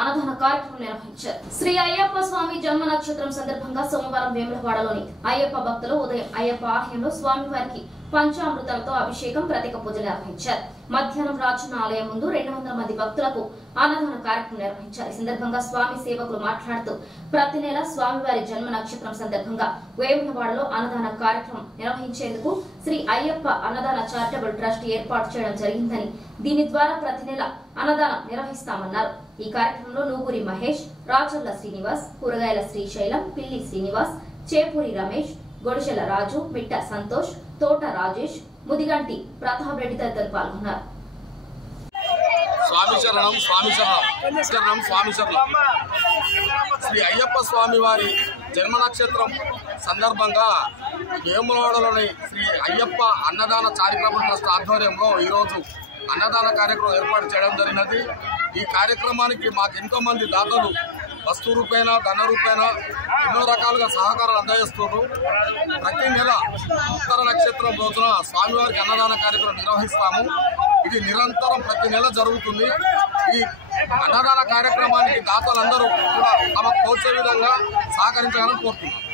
అన్నదాన కార్యక్రమం నిర్వహించారు. శ్రీ అయ్యప్ప స్వామి జన్మ నక్షత్రం సందర్భంగా సోమవారం వేములవాడలోని అయ్యప్ప భక్తులు ఉదయం అయ్యప్ప ఆలయంలో స్వామివారికి పంచామృతాలతో అభిషేకం ప్రత్యేక పూజలు నిర్వహించారు. మధ్యాహ్నం రాజన్న ఆలయం ముందు 200 మంది భక్తులకు అన్నదాన కార్యక్రమం నిర్వహించారు. ఈ సందర్భంగా స్వామి సేవకులు మాట్లాడుతూ ప్రతి నెల స్వామివారి జన్మ నక్షత్రం సందర్భంగా వేములవాడలో అన్నదాన కార్యక్రమం నిర్వహించేందుకు శ్రీ అయ్యప్ప అన్నదాన చారిటబుల్ ట్రస్ట్ ఏర్పాటు చేయడం జరిగిందని, దీని ద్వారా ప్రతి నెల అన్నదానం నిర్వహిస్తామన్నారు. ఈ కార్యక్రమంలో నూగురి మహేష్, రాజల్ల శ్రీనివాస్, కూరగాయల శ్రీశైలం, పిల్లి శ్రీనివాస్, చేపూరి రమేష్, గొడిచెల రాజు, మిట్ట సంతోష్, తోట రాజేష్, ముదిగంటి ప్రతాప్ రెడ్డి తదితరులు పాల్గొన్నారు. స్వామి శరణం స్వామి శరణం శరణం స్వామి శరణం. శ్రీ అయ్యప్ప స్వామి వారి జన్మ నక్షత్రం సందర్భంగా వేములవాడలోని శ్రీ అయ్యప్ప అన్నదాన చారిటబుల్ ట్రస్ట్ ఆధ్వర్యంలో ఈరోజు అన్నదాన కార్యక్రమం ఏర్పాటు చేయడం జరిగినది. ఈ కార్యక్రమానికి మాకు ఎంతో మంది దాతలు వస్తు రూపేణ, ధన రూపేణ ఎన్నో రకాలుగా సహకారాలు అందజేస్తున్నారు. ప్రతి నెల ఉత్తర నక్షత్రం రోజున స్వామివారికి అన్నదాన కార్యక్రమం నిర్వహిస్తాము. ఇది నిరంతరం ప్రతి నెల జరుగుతుంది. ఈ అన్నదాన కార్యక్రమానికి దాతలందరూ కూడా తమకు తోచే విధంగా సహకరించాలని కోరుతున్నాం.